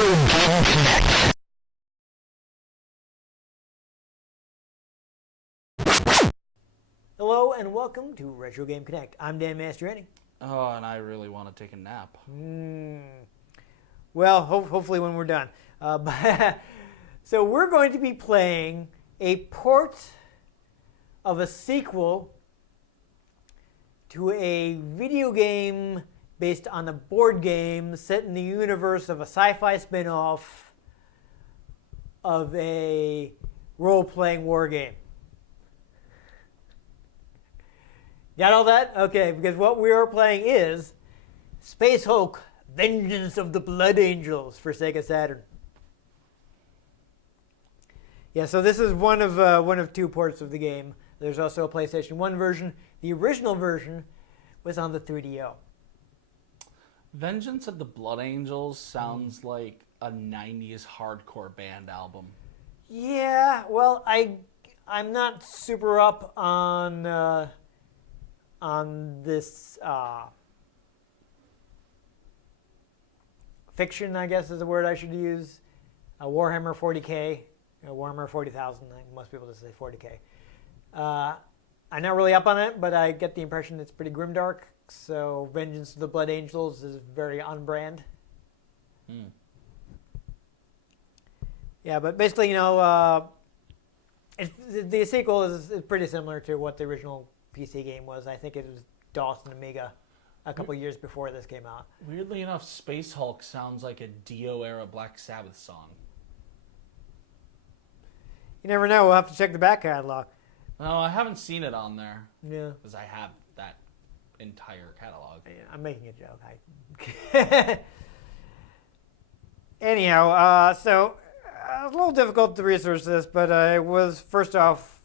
Game Connect. Hello and welcome to Retro Game Connect. I'm Dan Mastriani. Oh, and I really want to take a nap. Well, hopefully when we're done. So we're going to be playing a port of a sequel to a video game based on a board game set in the universe of a sci-fi spin-off of a role-playing war game. Got all that? Okay, because what we are playing is Space Hulk: Vengeance of the Blood Angels for Sega Saturn. Yeah, so this is one of two ports of the game. There's also a PlayStation 1 version. The original version was on the 3DO. Vengeance of the Blood Angels sounds like a 90s hardcore band album. Yeah, well, I'm not super up on this fiction, I guess is the word I should use. Warhammer 40K, Warhammer 40,000. Most people just say 40K. I'm not really up on it, but I get the impression it's pretty grimdark. So Vengeance of the Blood Angels is very on-brand. Yeah, but basically, the sequel is pretty similar to what the original PC game was. I think it was DOS and Amiga a couple years before this came out. Weirdly enough, Space Hulk sounds like a Dio-era Black Sabbath song. You never know. We'll have to check the back catalog. No, I haven't seen it on there. Yeah. Because I have that entire catalog. I'm making a joke. Anyhow, so it was a little difficult to research this, but it was, first off,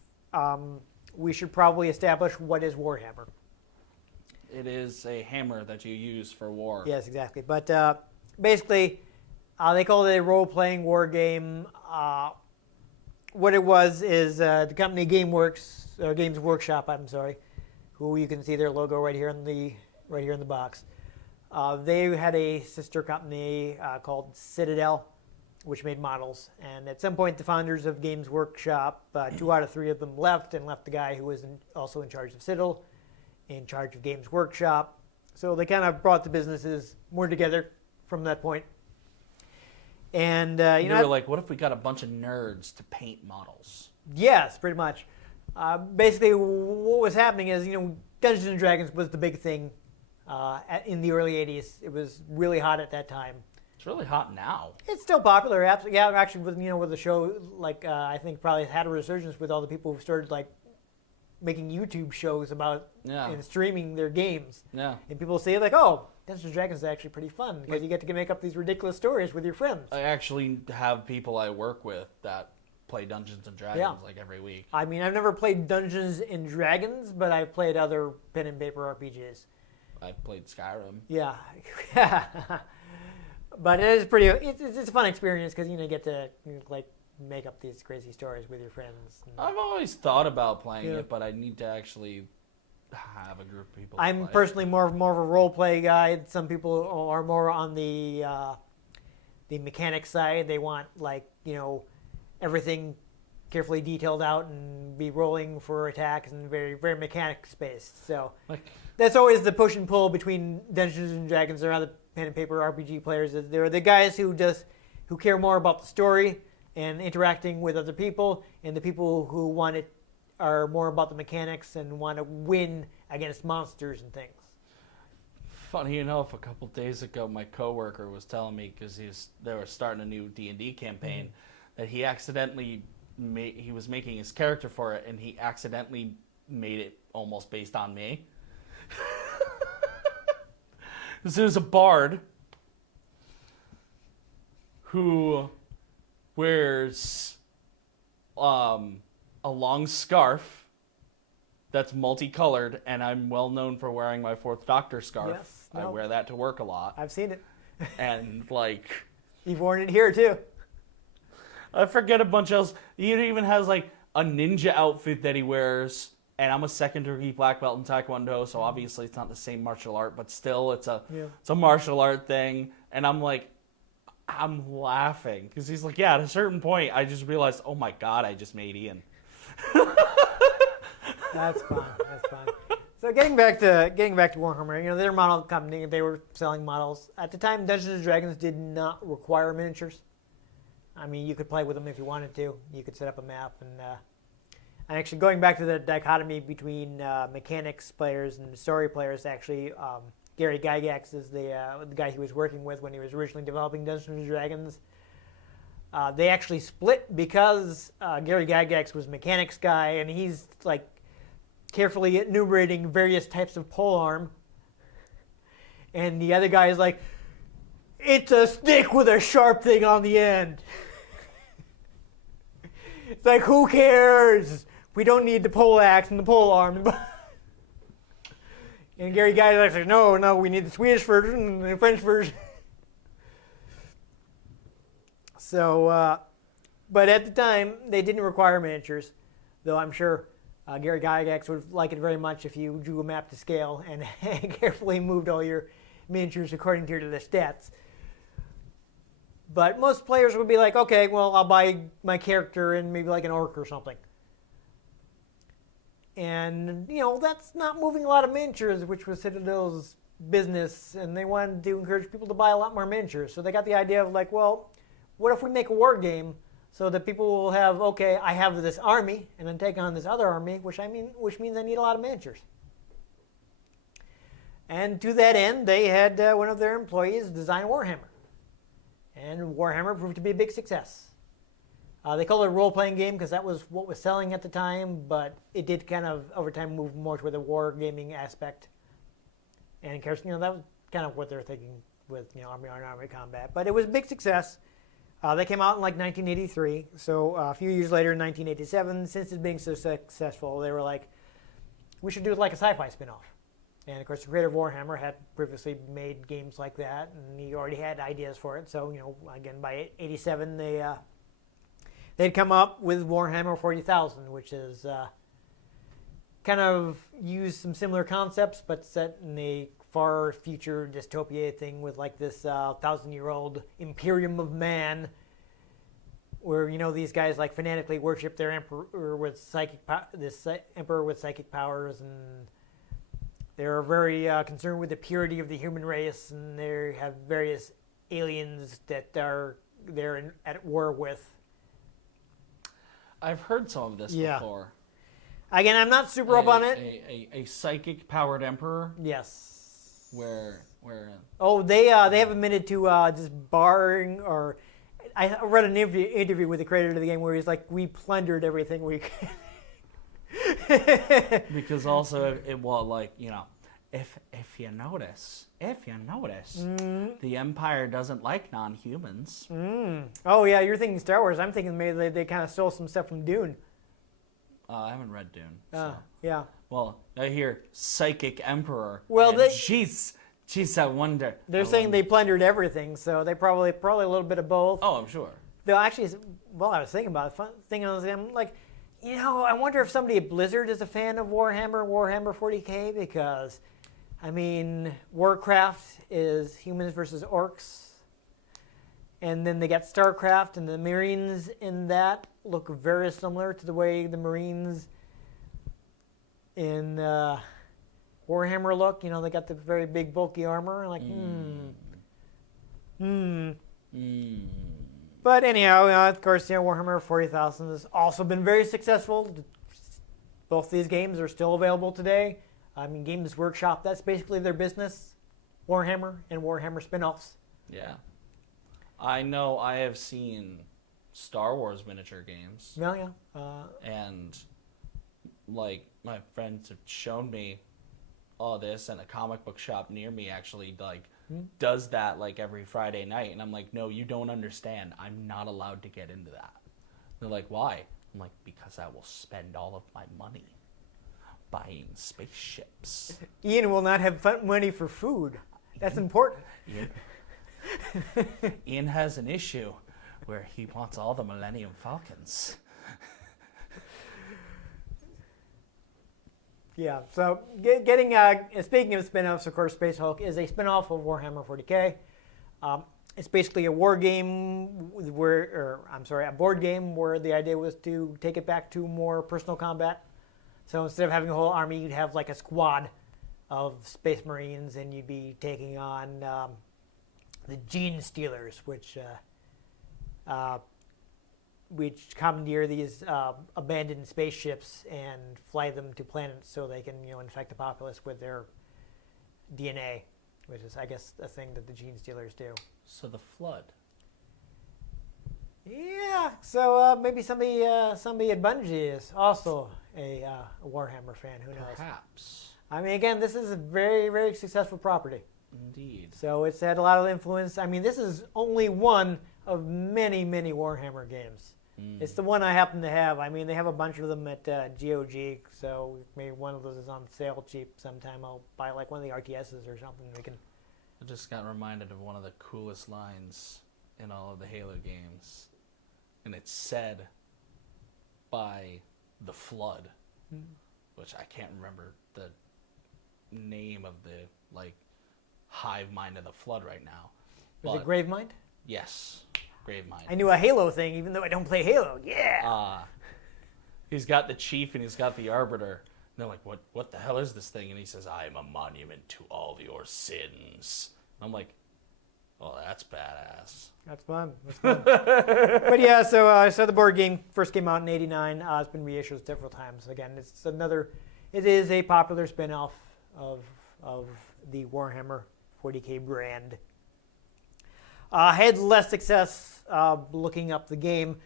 we should probably establish what is Warhammer. It is a hammer that you use for war. Yes, exactly. But basically, they call it a role-playing war game. What it was is the company Games Workshop, who you can see their logo right here in the box. They had a sister company called Citadel, which made models. And at some point, the founders of Games Workshop, 2 out of 3 of them left, and left the guy who was also in charge of Citadel, in charge of Games Workshop. So they kind of brought the businesses more together from that point. And they were like, what if we got a bunch of nerds to paint models? Yes, pretty much. Basically, what was happening is, Dungeons and Dragons was the big thing in the early 80s. It was really hot at that time. It's really hot now. It's still popular. Absolutely. Yeah, actually, with the show, I think probably had a resurgence with all the people who started making YouTube shows about and streaming their games. Yeah. And people say oh, Dungeons and Dragons is actually pretty fun because you get to make up these ridiculous stories with your friends. I actually have people I work with that play Dungeons and Dragons every week. I mean, I've never played Dungeons and Dragons, but I've played other pen and paper RPGs. I've played Skyrim. Yeah. But it is it's a fun experience because you get to make up these crazy stories with your friends. I've always thought about playing it, but I need to actually have a group of people. I'm personally more of a role play guy. Some people are more on the mechanics side. They want everything carefully detailed out and be rolling for attacks and very very mechanics based. So that's always the push and pull between Dungeons and Dragons and other pen and paper RPG players. Is they're the guys who care more about the story and interacting with other people, and the people who are more about the mechanics and want to win against monsters and things. Funny enough, a couple days ago, my coworker was telling me because they were starting a new D&D campaign that he accidentally he was making his character for it, and he accidentally made it almost based on me. There's a bard who wears a long scarf that's multicolored, and I'm well known for wearing my 4th Doctor scarf. Yes, I wear that to work a lot. I've seen it. And you've worn it here too. I forget a bunch else. He even has a ninja outfit that he wears, and I'm a 2nd degree black belt in Taekwondo, so obviously it's not the same martial art, but still it's a martial art thing. And I'm I'm laughing because he's like, yeah, at a certain point, I just realized, oh my God, I just made Ian. That's fun. That's fun. So getting back to Warhammer, they're a model company. They were selling models at the time. Dungeons and Dragons did not require miniatures. I mean, you could play with them if you wanted to. You could set up a map, and actually going back to the dichotomy between mechanics players and story players. Actually, Gary Gygax is the guy he was working with when he was originally developing Dungeons and Dragons. They actually split because Gary Gygax was a mechanics guy, and he's like carefully enumerating various types of polearm. And the other guy is like, it's a stick with a sharp thing on the end. It's like, who cares? We don't need the pole axe and the pole arm. And Gary Gygax is like, no, we need the Swedish version and the French version. So, but at the time, they didn't require miniatures, though I'm sure Gary Gygax would like it very much if you drew a map to scale and carefully moved all your miniatures according to the stats. But most players would be like, okay, well, I'll buy my character in maybe like an orc or something. And, that's not moving a lot of miniatures, which was Citadel's business, and they wanted to encourage people to buy a lot more miniatures. So they got the idea of like, well, what if we make a war game so that people will have, okay, I have this army, and then take on this other army, which means I need a lot of miniatures. And to that end, they had one of their employees design Warhammer. And Warhammer proved to be a big success. They called it a role-playing game because that was what was selling at the time, but it did kind of, over time, move more toward the war gaming aspect. And of course, that was kind of what they're thinking with, army-on-army combat. But it was a big success. They came out in like 1983. So a few years later, in 1987, since it's being so successful, they were like, we should do like a sci-fi spin-off. And of course, the creator of Warhammer had previously made games like that, and he already had ideas for it. So, again, by 87, they'd come up with Warhammer 40,000, which is kind of used some similar concepts, but set in a far future dystopia thing with like this 1,000-year-old Imperium of Man, where these guys like fanatically worship their emperor with emperor with psychic powers, and they're very concerned with the purity of the human race, and they have various aliens that they're at war with. I've heard some of this before. Again, I'm not super up on it. A psychic-powered emperor? Yes. Where? Oh, they have admitted to just barring, or I read an interview with the creator of the game where he's like, we plundered everything we could. Because also, if you notice, the Empire doesn't like non-humans. Oh yeah, you're thinking Star Wars. I'm thinking maybe they kind of stole some stuff from Dune. I haven't read Dune. So. Yeah. Well, I hear psychic emperor. Well, jeez, I wonder. They're saying they plundered everything, so they probably a little bit of both. Oh, I'm sure. Though actually, I was thinking about it. I'm like, I wonder if somebody at Blizzard is a fan of Warhammer 40K, because, I mean, Warcraft is humans versus orcs. And then they got StarCraft, and the Marines in that look very similar to the way the Marines in Warhammer look. They got the very big, bulky armor. Like, But anyhow, of course, Warhammer 40,000 has also been very successful. Both these games are still available today. I mean, Games Workshop, that's basically their business. Warhammer and Warhammer spin-offs. Yeah. I know I have seen Star Wars miniature games. Yeah. And, like, my friends have shown me all this, and a comic book shop near me actually, like, does that, like, every Friday night. And I'm like, no, you don't understand. I'm not allowed to get into that. They're like, why? I'm like, because I will spend all of my money buying spaceships. Ian will not have money for food. That's important. Ian has an issue where he wants all the Millennium Falcons. Yeah, so speaking of spin-offs, of course, Space Hulk is a spin-off of Warhammer 40K. it's basically a war game a board game where the idea was to take it back to more personal combat. So instead of having a whole army, you'd have like a squad of Space Marines, and you'd be taking on the Gene Stealers, which commandeer these abandoned spaceships and fly them to planets so they can, infect the populace with their DNA, which is, I guess, a thing that the Gene Stealers do. So the Flood. Yeah. So maybe somebody at Bungie is also a Warhammer fan. Who knows? Perhaps. I mean, again, this is a very, very successful property. Indeed. So it's had a lot of influence. I mean, this is only one of many, many Warhammer games. It's the one I happen to have. I mean, they have a bunch of them at GOG, so maybe one of those is on sale cheap sometime. I'll buy like one of the RTSs or something. We can. I just got reminded of one of the coolest lines in all of the Halo games, and it's said by the Flood, which I can't remember the name of the hive mind of the Flood right now. Was it Gravemind? Yes, Gravemind. I knew a Halo thing, even though I don't play Halo. Yeah. He's got the Chief and he's got the Arbiter. And they're like, what the hell is this thing? And he says, I am a monument to all your sins. I'm like, oh, that's badass. That's fun. But yeah, so the board game first came out in '89. It's been reissued several times. Again, it is a popular spin-off of the Warhammer 40K brand. Had less success looking up the game.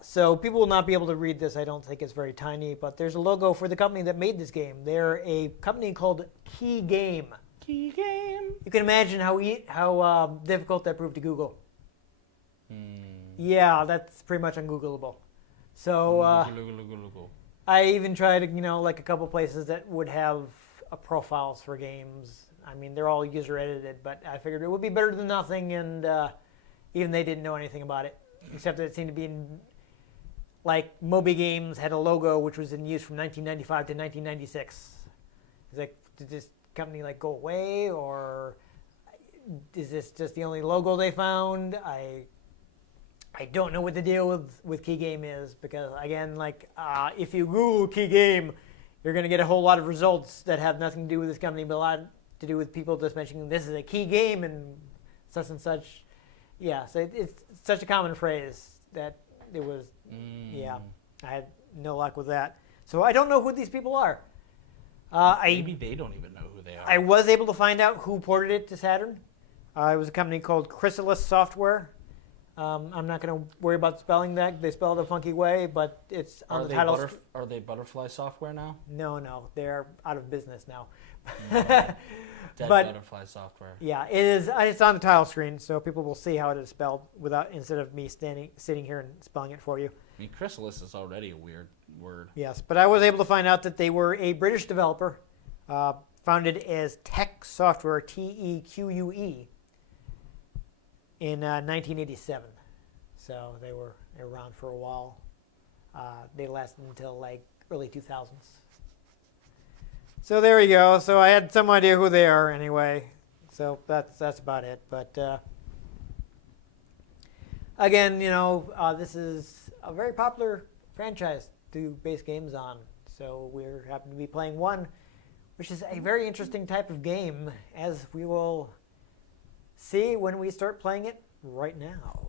So people will not be able to read this. I don't think it's very tiny, but there's a logo for the company that made this game. They're a company called Key Game. Key Game. You can imagine how difficult that proved to Google. Yeah, that's pretty much ungoogleable. So I even tried, like a couple places that would have profiles for games. I mean, they're all user edited, but I figured it would be better than nothing, and even they didn't know anything about it, except that it seemed to be like Moby Games had a logo which was in use from 1995 to 1996. It's like, did this company go away, or is this just the only logo they found? I don't know what the deal with Key Game is, because again, if you Google Key Game, you're going to get a whole lot of results that have nothing to do with this company, but a lot to do with people just mentioning this is a key game and such. Yeah, so it's such a common phrase that it was, yeah, I had no luck with that. So I don't know who these people are. Maybe they don't even know who they are. I was able to find out who ported it to Saturn. It was a company called Chrysalis Software. I'm not going to worry about spelling that. They spell it a funky way, but it's on the title. Are they Butterfly Software now? No, they're out of business now. Dead Butterfly Software. Yeah, it is. It's on the title screen, so people will see how it is spelled instead of me sitting here and spelling it for you. I mean, chrysalis is already a weird word. Yes, but I was able to find out that they were a British developer, founded as Tech Software, TEQUE, in 1987. So they were around for a while. They lasted until early 2000s. So there we go. So I had some idea who they are anyway. So that's about it. But again, this is a very popular franchise to base games on. So we're happy to be playing one, which is a very interesting type of game, as we will see when we start playing it right now.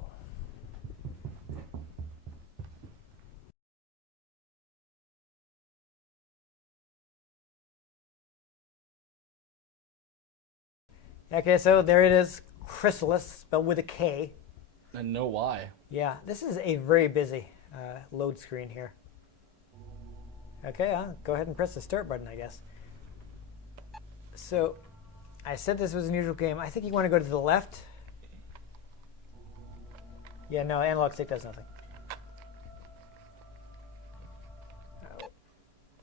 Okay, so there it is, Chrysalis, spelled with a K. And no Y. Yeah, this is a very busy load screen here. Okay, go ahead and press the start button, I guess. So, I said this was an unusual game. I think you want to go to the left. Yeah, no, analog stick does nothing.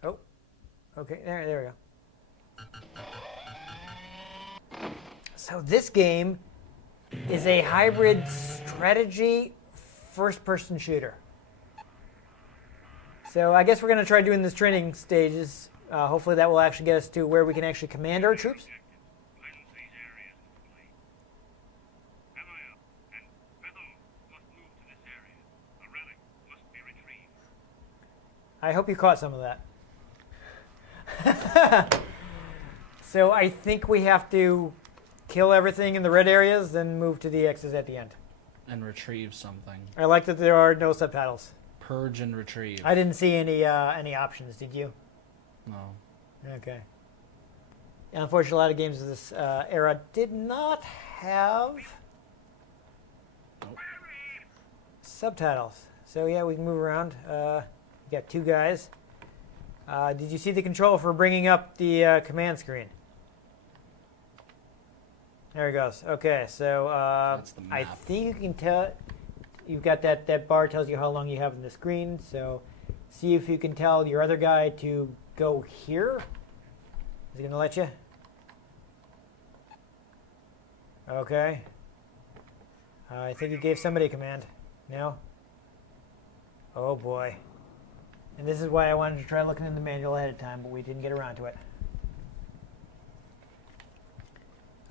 Oh, okay, there we go. So this game is a hybrid strategy first-person shooter. So I guess we're going to try doing this training stages. Hopefully that will actually get us to where we can actually command our troops. I hope you caught some of that. So I think we have to kill everything in the red areas, then move to the X's at the end. And retrieve something. I like that there are no subtitles. Purge and retrieve. I didn't see any options. Did you? No. Okay. Unfortunately, a lot of games of this era did not have subtitles. So yeah, we can move around. We got two guys. Did you see the control for bringing up the command screen? There it goes. Okay, so That's the I map. think you can tell. You've got that bar tells you how long you have in the screen. So see if you can tell your other guy to go here. Is he going to let you? Okay. I think you gave somebody a command. No? Oh boy. And this is why I wanted to try looking in the manual ahead of time, but we didn't get around to it.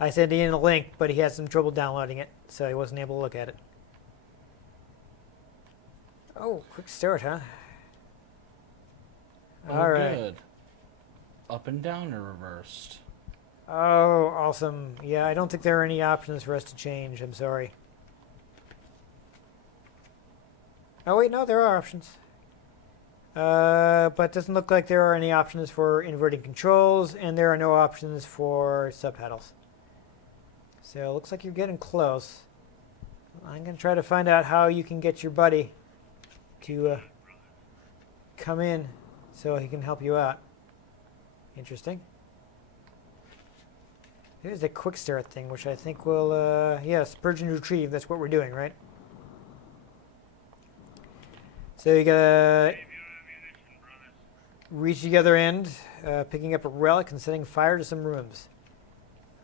I sent Ian a link, but he had some trouble downloading it, so he wasn't able to look at it. Oh, quick start, huh? Oh, All right. good. Up and down or reversed? Oh, awesome. Yeah, I don't think there are any options for us to change. I'm sorry. Oh, wait, no, there are options. But it doesn't look like there are any options for inverting controls, and there are no options for subtitles. So it looks like you're getting close. I'm going to try to find out how you can get your buddy to come in so he can help you out. Interesting. Here's the quick start thing, which I think will, yes, purge and retrieve. That's what we're doing, right? So you gotta reach the other end, picking up a relic and setting fire to some rooms.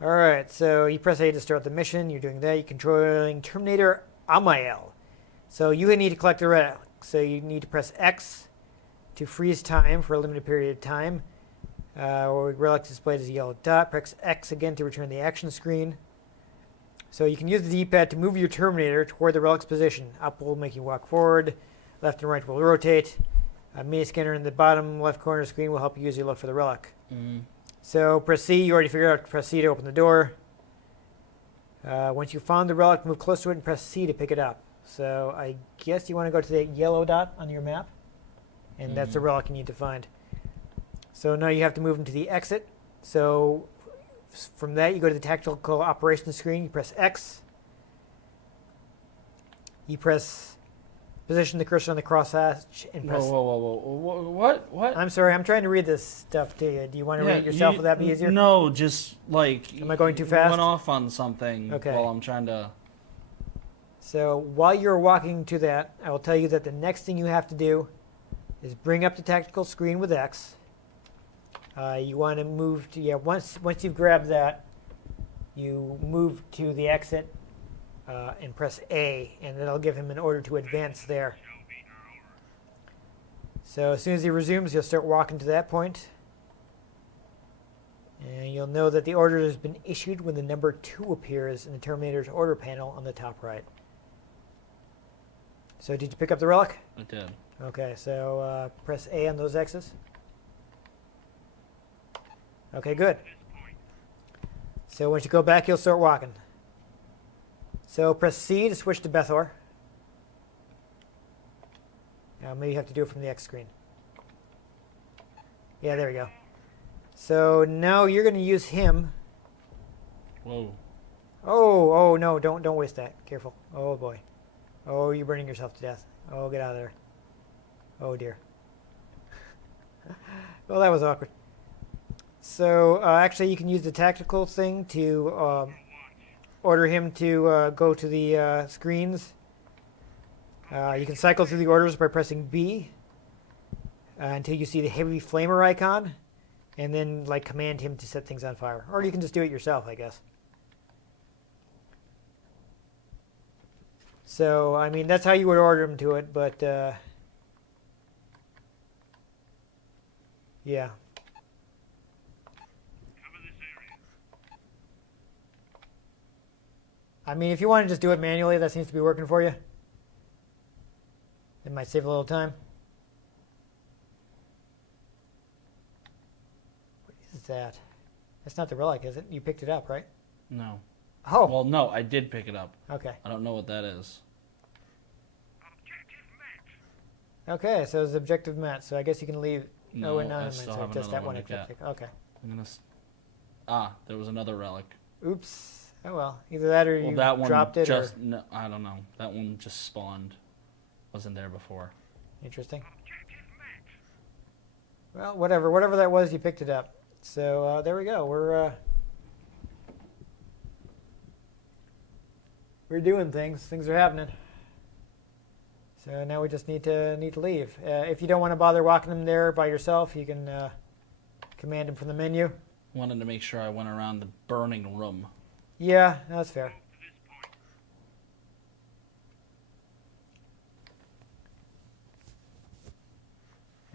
All right, so you press A to start the mission. You're doing that. You're controlling Terminator Amael. So you need to collect the relic. So you need to press X to freeze time for a limited period of time. Or relic displayed as a yellow dot. Press X again to return the action screen. So you can use the D-pad to move your Terminator toward the relic's position. Up will make you walk forward. Left and right will rotate. A mini scanner in the bottom left corner of the screen will help you use your look for the relic. Mm. So press C. You already figured out to press C to open the door. Once you found the relic, move close to it and press C to pick it up. So I guess you want to go to the yellow dot on your map. And that's the relic you need to find. So now you have to move into the exit. So from that, you go to the tactical operations screen. You press X. You press position the cursor on the crosshatch and press. Whoa. What? I'm sorry, I'm trying to read this stuff to you. Do you want to read it yourself? Would that be easier? No, just like. Am I going too you fast? Went off on something while I'm trying to. So while you're walking to that, I will tell you that the next thing you have to do is bring up the tactical screen with X. You want to move to once you've grabbed that, you move to the exit and press A, and that'll give him an order to advance there. So as soon as he resumes, you'll start walking to that point. And you'll know that the order has been issued when the number 2 appears in the Terminator's order panel on the top right. So did you pick up the relic? I did. Okay, so press A on those X's. Okay, good. So once you go back, you'll start walking. So press C to switch to Bethor. Maybe you have to do it from the X screen. Yeah, there we go. So now you're going to use him. Whoa. Oh, no, don't waste that. Careful. Oh, boy. Oh, you're burning yourself to death. Oh, get out of there. Oh, dear. Well, that was awkward. So actually, you can use the tactical thing to order him to go to the screens. You can cycle through the orders by pressing B until you see the heavy flamer icon, and then command him to set things on fire. Or you can just do it yourself, I guess. So, I mean, that's how you would order him to it, but yeah. I mean, if you want to just do it manually, that seems to be working for you. It might save a little time. that? That's not the relic, is it? You picked it up, right? No. Oh. Well, no, I did pick it up. Okay. I don't know what that is. Okay, so the objective met. So I guess you can leave. No, wait, no, I no, still sorry, have just another that one one to get. objective. Okay. I'm gonna. There was another relic. Oops. Oh well. Either that or Well, you that one dropped it. just no, I don't know. That one just spawned. Wasn't there before. Interesting. Well, whatever that was, you picked it up. So there we go. We're doing things. Things are happening. So now we just need to leave. If you don't want to bother walking them there by yourself, you can command them from the menu. Wanted to make sure I went around the burning room. Yeah, that's fair.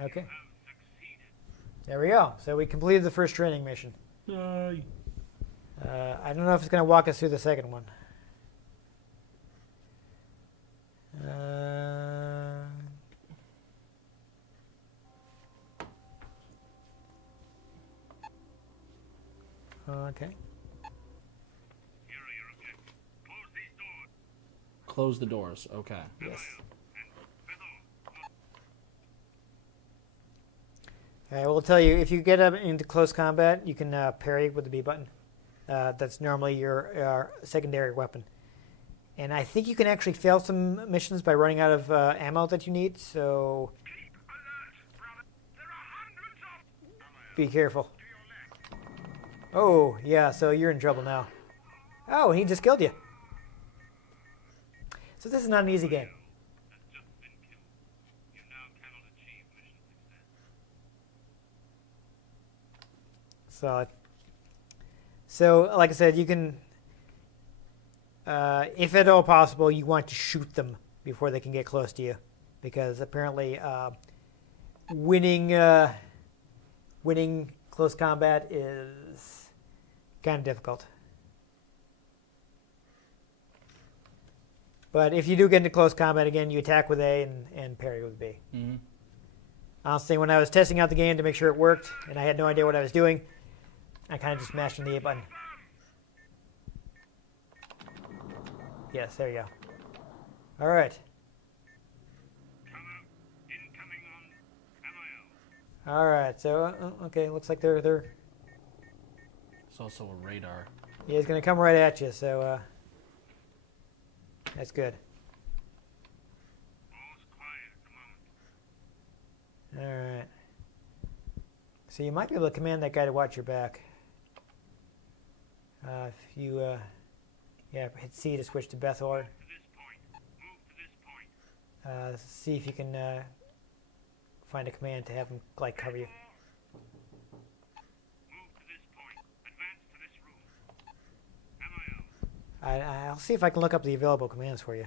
Okay. There we go. So we completed the first training mission. Yay. I don't know if it's going to walk us through the second one. Okay. Close the doors. Okay. Yes. I will tell you, if you get up into close combat, you can parry with the B button. That's normally your secondary weapon. And I think you can actually fail some missions by running out of ammo that you need, so be careful. Oh, yeah, so you're in trouble now. Oh, he just killed you. So this is not an easy game. Solid. So, like I said, you can, if at all possible, you want to shoot them before they can get close to you, because apparently winning close combat is kind of difficult. But if you do get into close combat again, you attack with A and parry with B. Mm-hmm. Honestly, when I was testing out the game to make sure it worked, and I had no idea what I was doing, I kind of just mashed on the A button. Yes, there you go. All right. All right. So okay, looks like they're. It's also a radar. Yeah, he's gonna come right at you. So that's good. All right. So you might be able to command that guy to watch your back. If you, hit C to switch to Bethor. See if you can find a command to have him like cover you. I'll see if I can look up the available commands for you.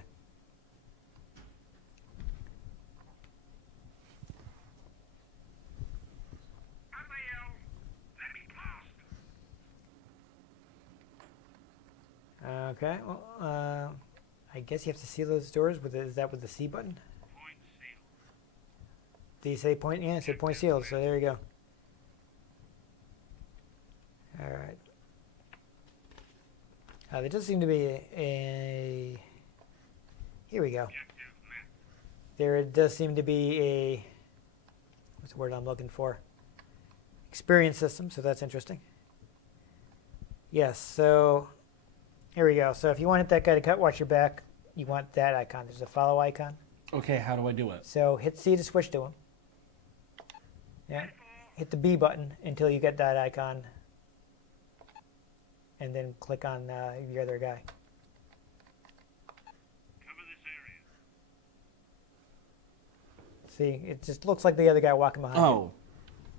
Okay. Well, I guess you have to seal those doors with is that with the C button? Did you say point? Yeah, it said point sealed. So there you go. All right. There does seem to be a. Here we go. There does seem to be a. What's the word I'm looking for? Experience system. So that's interesting. Yes. So. Here we go. So if you want that guy to watch your back, you want that icon. There's a follow icon. Okay, how do I do it? So hit C to switch to him. Yeah. Hit the B button until you get that icon. And then click on your other guy. See, it just looks like the other guy walking behind you. Oh,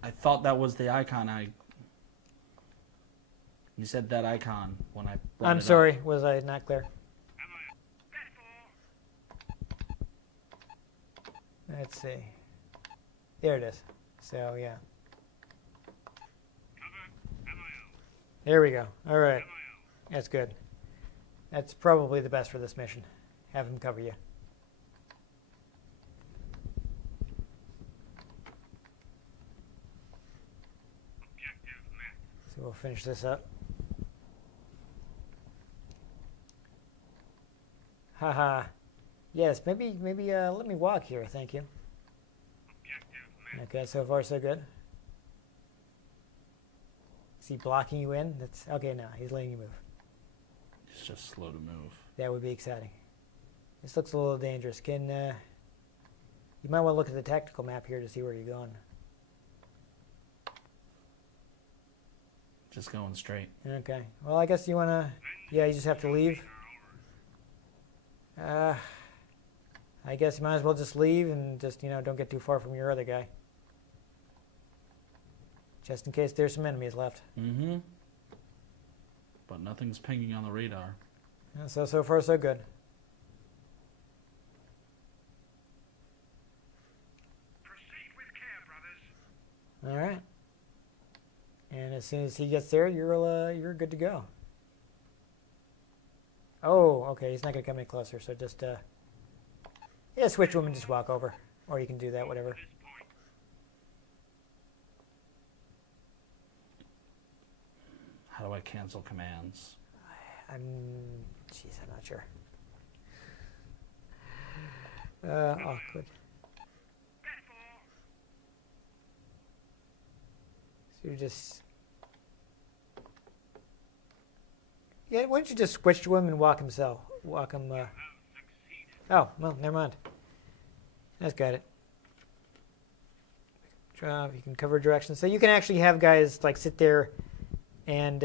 I thought that was the icon. You said that icon when I brought I'm it sorry, up. was I not clear? Let's see. There it is. So, yeah. There we go. All right. That's good. That's probably the best for this mission. Have him cover you. So we'll finish this up. Haha. Yes, maybe let me walk here, thank you. Okay, so far so good. Is he blocking you in? That's okay. No, he's letting you move. He's just slow to move. That would be exciting. This looks a little dangerous. You might want to look at the tactical map here to see where you're going. Just going straight. Okay. Well, I guess you want to... Yeah, you just have to leave. I guess you might as well just leave and just, don't get too far from your other guy. Just in case there's some enemies left. Mm-hmm. But nothing's pinging on the radar. Yeah, so far, so good. Proceed with care, brothers. All right. And as soon as he gets there, you're good to go. Oh, okay. He's not gonna come any closer. So just yeah, switch to him and just walk over, or you can do that, whatever. How do I cancel commands? Jeez, I'm not sure. Awkward. So you just... Yeah, why don't you just switch to him and walk him? Oh, well, never mind. That's got it. You can cover directions. So you can actually have guys like sit there and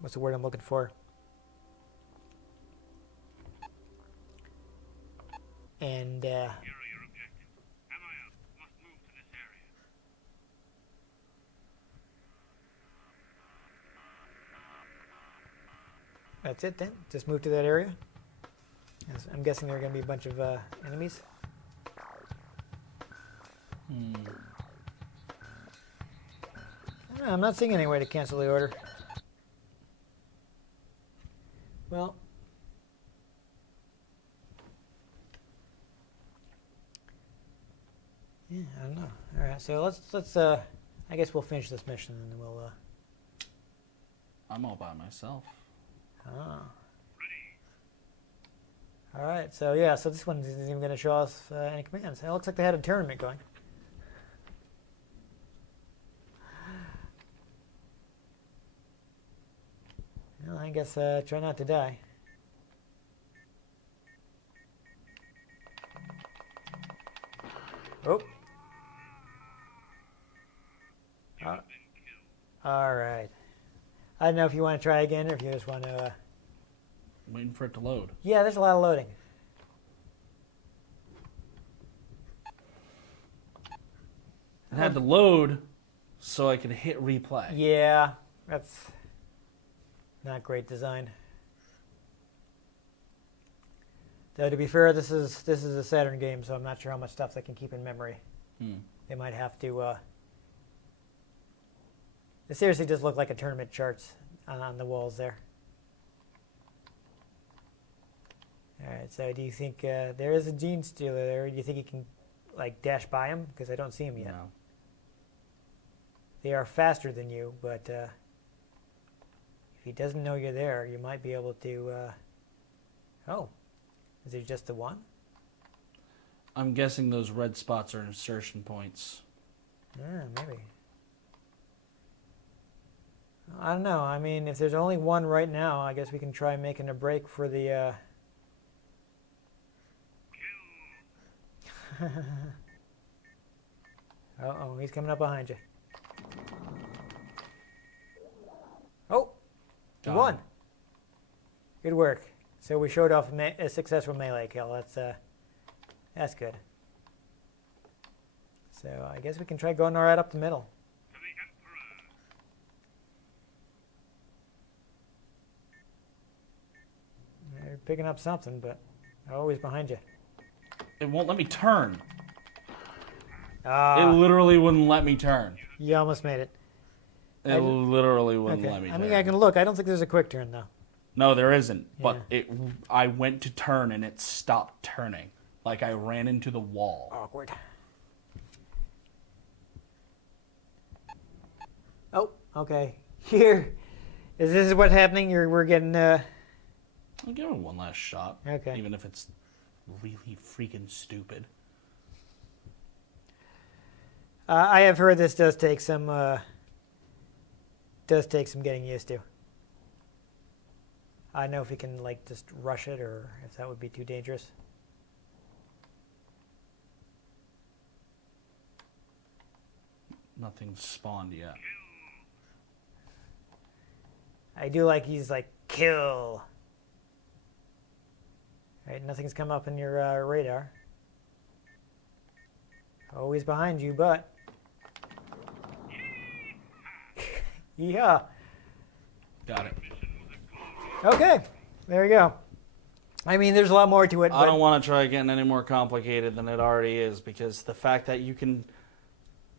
what's the word I'm looking for? And Here are your objectives. MIO must move to this area. that's it then. Just move to that area. Yes, I'm guessing there are going to be a bunch of enemies. I'm not seeing any way to cancel the order. Well, yeah, I don't know. All right, so let's I guess we'll finish this mission and then we'll I'm all by myself. ah. All right, so yeah, so this one isn't even going to show us any commands. It looks like they had a tournament going. Well, I guess try not to die. Oh. All right. I don't know if you want to try again or if you just want to... I'm waiting for it to load. Yeah, there's a lot of loading. It had to load so I could hit replay. Yeah, that's not great design. Though to be fair, this is a Saturn game, so I'm not sure how much stuff they can keep in memory. They might have to. It seriously does look like a tournament charts on the walls there. All right, so do you think there is a gene stealer there? Do you think you can like dash by him? Because I don't see him yet. No. They are faster than you, but if he doesn't know you're there, you might be able to... Oh, is it just the one? I'm guessing those red spots are insertion points. Yeah, maybe. I don't know. I mean, if there's only one right now, I guess we can try making a break for the... Uh-oh, he's coming up behind you. Oh, you Got won. him. Good work. So we showed off a successful melee kill. That's good. So I guess we can try going right up the middle. To the Emperor. You're picking up something, but always behind you. It won't let me turn. It Ah, literally wouldn't let me turn. you almost made it. It literally wouldn't Okay. let me I turn. mean, I can look. I don't think there's a quick turn though. No, there isn't. But Yeah. I went to turn and it stopped turning. Like I ran into the wall. Awkward. Okay. Here, is this what's happening? We're getting. I'll give it one last shot. Okay. Even if it's really freaking stupid. I have heard this does take some getting used to. I don't know if you can like just rush it or if that would be too dangerous. Nothing's spawned yet. I do like he's like kill. Right, nothing's come up in your radar. Always behind you, but yeah. Got it. Okay, there you go. I mean, there's a lot more to it. I don't want to try getting any more complicated than it already is, because the fact that you can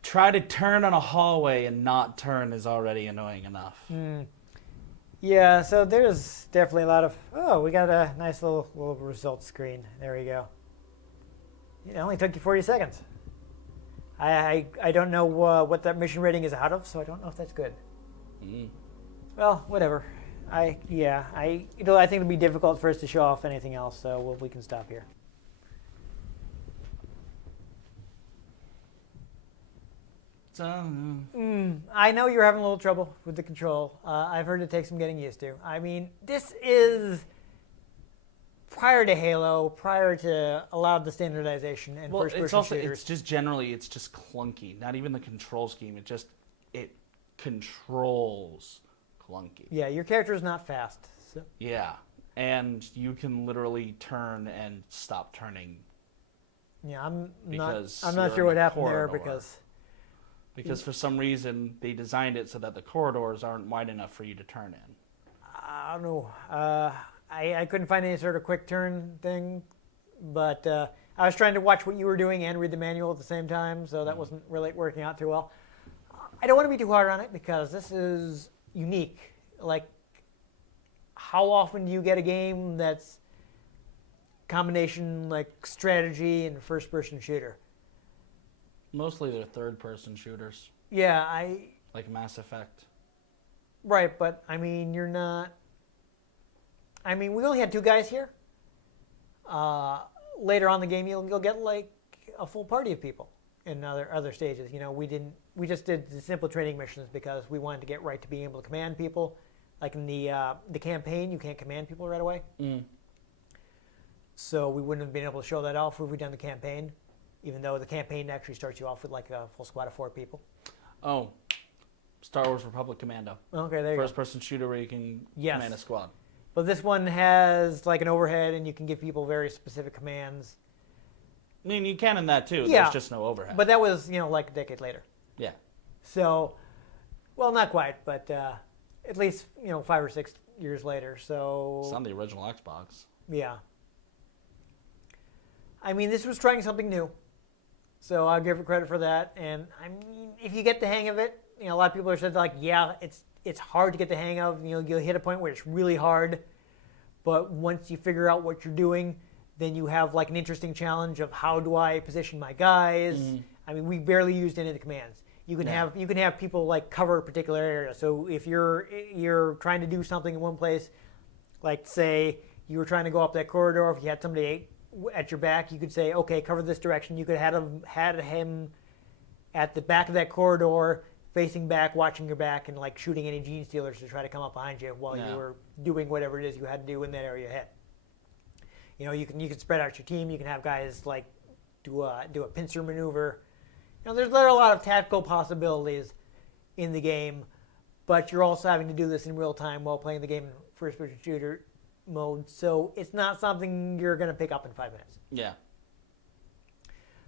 try to turn on a hallway and not turn is already annoying enough. Yeah, so there's definitely a lot of... Oh, we got a nice little results screen. There we go. It only took you 40 seconds. I don't know what that mission rating is out of, so I don't know if that's good. Well, whatever. I think it'll be difficult for us to show off anything else, so we can stop here. I know you're having a little trouble with the control. I've heard it takes some getting used to. I mean, this is prior to Halo, prior to a lot of the standardization and first-person shooters. It's just generally, it's just clunky. Not even the control scheme. It controls clunky. Yeah, your character is not fast. So. Yeah, and you can literally turn and stop turning. Yeah, I'm not you're sure in what a happened there corridor. Because for some reason they designed it so that the corridors aren't wide enough for you to turn in. I don't know. I couldn't find any sort of quick turn thing, but I was trying to watch what you were doing and read the manual at the same time, so that wasn't really working out too well. I don't want to be too hard on it because this is unique. Like, how often do you get a game that's combination like strategy and first-person shooter? Mostly they're third-person shooters. Yeah, like Mass Effect. Right, but I mean, you're not. I mean, we only had 2 guys here. Later on in the game, you'll get like a full party of people in other stages. You know, we just did the simple training missions because we wanted to get right to being able to command people. Like in the campaign, you can't command people right away. So we wouldn't have been able to show that off if we'd done the campaign, even though the campaign actually starts you off with like a full squad of 4 people. Oh, Star Wars Republic Commando. Okay, there you go. First-person shooter where you can command a squad. But this one has like an overhead, and you can give people very specific commands. I mean, you can in that too. Yeah, There's just no overhead. But that was, like a decade later. Yeah. So, well, not quite, but at least 5 or 6 years later. So it's on the original Xbox. Yeah. I mean, this was trying something new, so I'll give it credit for that. And I mean, if you get the hang of it, a lot of people have said like, yeah, it's hard to get the hang of. You'll hit a point where it's really hard, but once you figure out what you're doing, then you have like an interesting challenge of how do I position my guys. I mean, we barely used any of the commands. You can have people like cover a particular area. So if you're trying to do something in one place, like say you were trying to go up that corridor, if you had somebody at your back, you could say, okay, cover this direction. You could have had him at the back of that corridor, facing back, watching your back, and like shooting any gene stealers to try to come up behind you while you were doing whatever it is you had to do in that area ahead. You can spread out your team. You can have guys like do a pincer maneuver. There are a lot of tactical possibilities in the game, but you're also having to do this in real time while playing the game in first-person shooter mode. So it's not something you're going to pick up in 5 minutes. Yeah.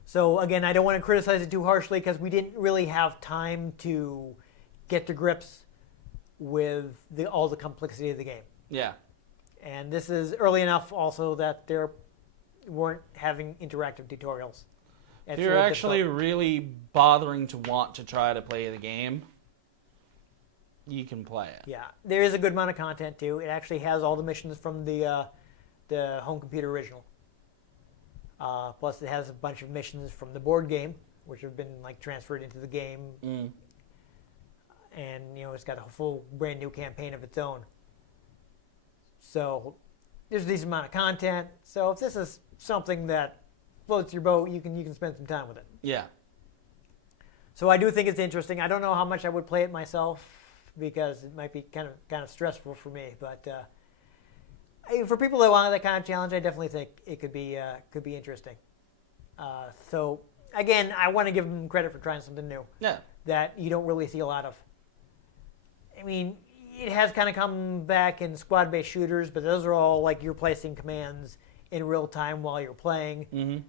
So again, I don't want to criticize it too harshly because we didn't really have time to get to grips with all the complexity of the game. Yeah. And this is early enough also that they weren't having interactive tutorials. If you're actually really bothering to want to try to play the game, you can play it. Yeah, there is a good amount of content too. It actually has all the missions from the home computer original. Plus, it has a bunch of missions from the board game, which have been like transferred into the game. and it's got a full brand new campaign of its own. So there's a decent amount of content. So if this is something that floats your boat, you can spend some time with it. Yeah. So I do think it's interesting. I don't know how much I would play it myself because it might be kind of stressful for me. But for people that want that kind of challenge, I definitely think it could be interesting. So again, I want to give them credit for trying something new. Yeah. That you don't really see a lot of. I mean, it has kind of come back in squad-based shooters, but those are all like you're placing commands in real time while you're playing,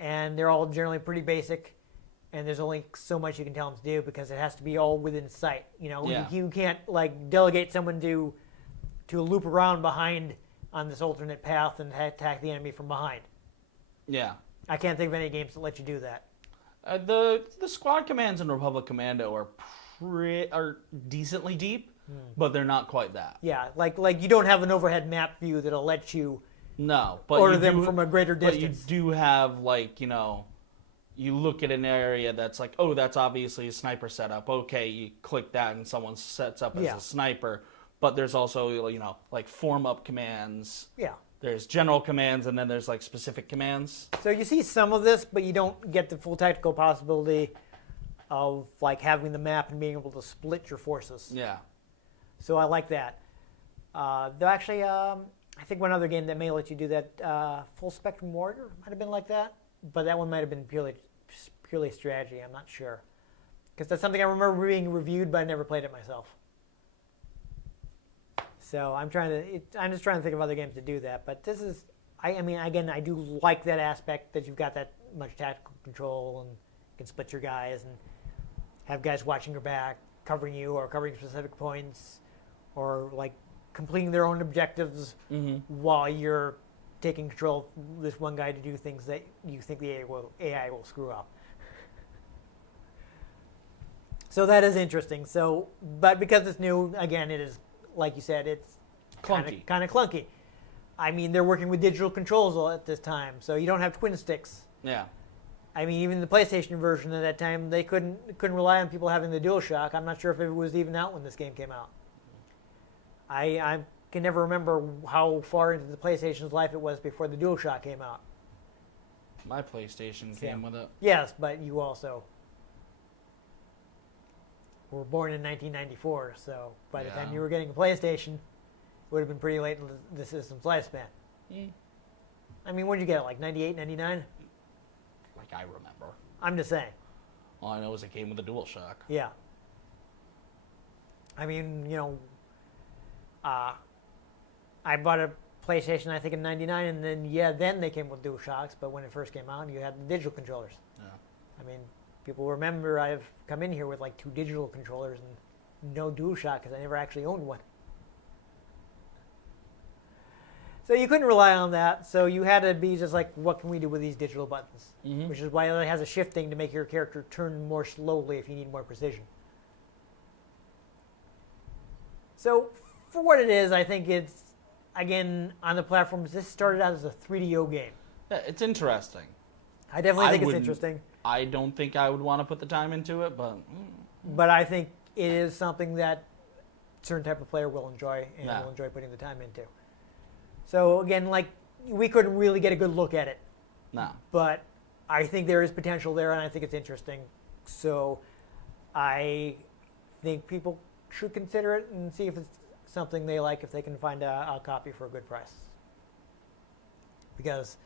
and they're all generally pretty basic. And there's only so much you can tell them to do because it has to be all within sight. You can't like delegate someone to loop around behind on this alternate path and attack the enemy from behind. Yeah. I can't think of any games that let you do that. The squad commands in Republic Commando are decently deep, but they're not quite that. Yeah, like you don't have an overhead map view that'll let you but order them from a greater distance. But you do have you look at an area that's like, oh, that's obviously a sniper setup. Okay, you click that and someone sets up as a sniper. But there's also, like form up commands. Yeah. There's general commands and then there's like specific commands. So you see some of this, but you don't get the full tactical possibility of like having the map and being able to split your forces. Yeah. So I like that. Though actually, I think one other game that may let you do that, Full Spectrum Warrior might have been like that. But that one might have been purely strategy. I'm not sure. Because that's something I remember being reviewed, but I never played it myself. So I'm just trying to think of other games to do that. But this is, I mean, again, I do like that aspect that you've got that much tactical control and you can split your guys and have guys watching your back, covering you or covering specific points, or like completing their own objectives while you're taking control of this one guy to do things that you think the AI will screw up. So that is interesting. So, but because it's new, again, it is, like you said, it's clunky. Kind of clunky. I mean, they're working with digital controls at this time, so you don't have twin sticks. Yeah. I mean, even the PlayStation version at that time, they couldn't rely on people having the DualShock. I'm not sure if it was even out when this game came out. I can never remember how far into the PlayStation's life it was before the DualShock came out. My PlayStation came with it. Yes, but you also were born in 1994, so by the time you were getting a PlayStation, it would have been pretty late in the system's lifespan. I mean, what did you get, like 98, 99? Like I remember. I'm just saying. All I know is it came with a DualShock. Yeah. I mean, I bought a PlayStation, I think, in 99, and then they came with DualShocks, but when it first came out, you had the digital controllers. Yeah. I mean, people remember I've come in here with like 2 digital controllers and no DualShock because I never actually owned one. So you couldn't rely on that, so you had to be just like, what can we do with these digital buttons? Which is why it has a shifting to make your character turn more slowly if you need more precision. So for what it is, I think it's, again, on the platforms, this started out as a 3DO game. Yeah, it's interesting. I definitely think it's interesting. I don't think I would want to put the time into it, but... But I think it is something that a certain type of player will enjoy and will enjoy putting the time into. So, again, like, we couldn't really get a good look at it. No. But I think there is potential there, and I think it's interesting. So I think people should consider it and see if it's something they like, if they can find a copy for a good price. Because,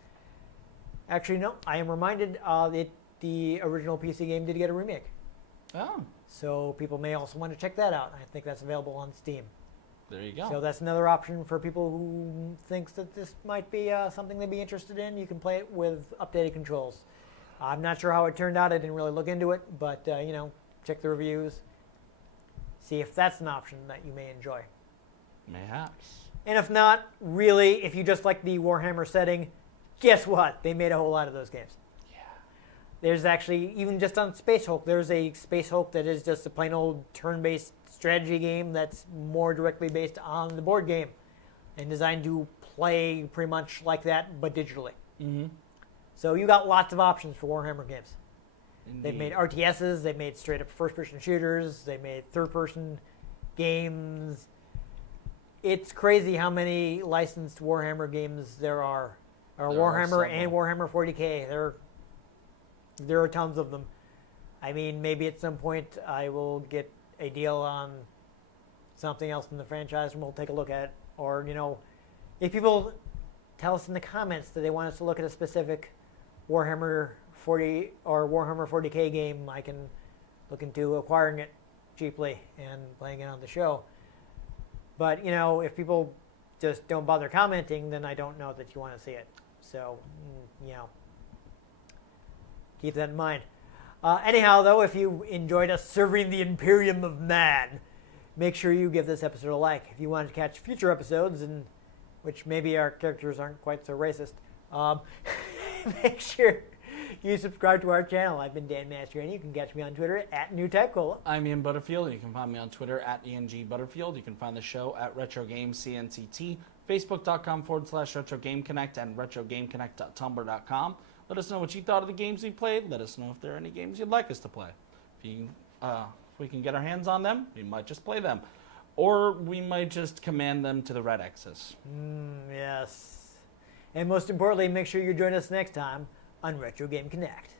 actually, no, I am reminded that the original PC game did get a remake. Oh. So people may also want to check that out. I think that's available on Steam. There you go. So that's another option for people who thinks that this might be something they'd be interested in. You can play it with updated controls. I'm not sure how it turned out. I didn't really look into it, but check the reviews. See if that's an option that you may enjoy. Mayhaps. And if not, really, if you just like the Warhammer setting, guess what? They made a whole lot of those games. Yeah. There's actually, even just on Space Hulk, there's a Space Hulk that is just a plain old turn-based strategy game that's more directly based on the board game and designed to play pretty much like that, but digitally. Mm-hmm. So you got lots of options for Warhammer games. They've made Indeed. RTSs, they've made straight up first person shooters, they made third person games. It's crazy how many licensed Warhammer games there are. There are Warhammer and several. Warhammer 40k. There are tons of them. I mean, maybe at some point I will get a deal on something else in the franchise and we'll take a look at it. Or, if people tell us in the comments that they want us to look at a specific Warhammer 40 or Warhammer 40k game, I can look into acquiring it cheaply and playing it on the show. But, if people just don't bother commenting, then I don't know that you want to see it. So, keep that in mind. Anyhow, though, if you enjoyed us serving the Imperium of Man, make sure you give this episode a like. If you want to catch future episodes, in which maybe our characters aren't quite so racist, make sure you subscribe to our channel. I've been Dan Mastriani. You can catch me on Twitter at NewTechCola. I'm Ian Butterfield. You can find me on Twitter at ENG Butterfield. You can find the show at RetroGamesCNCT, Facebook.com/RetroGameConnect, and RetroGameConnect.tumblr.com. Let us know what you thought of the games we played. Let us know if there are any games you'd like us to play. If we can get our hands on them, we might just play them. Or we might just command them to the red X's. Yes. And most importantly, make sure you join us next time on Retro Game Connect.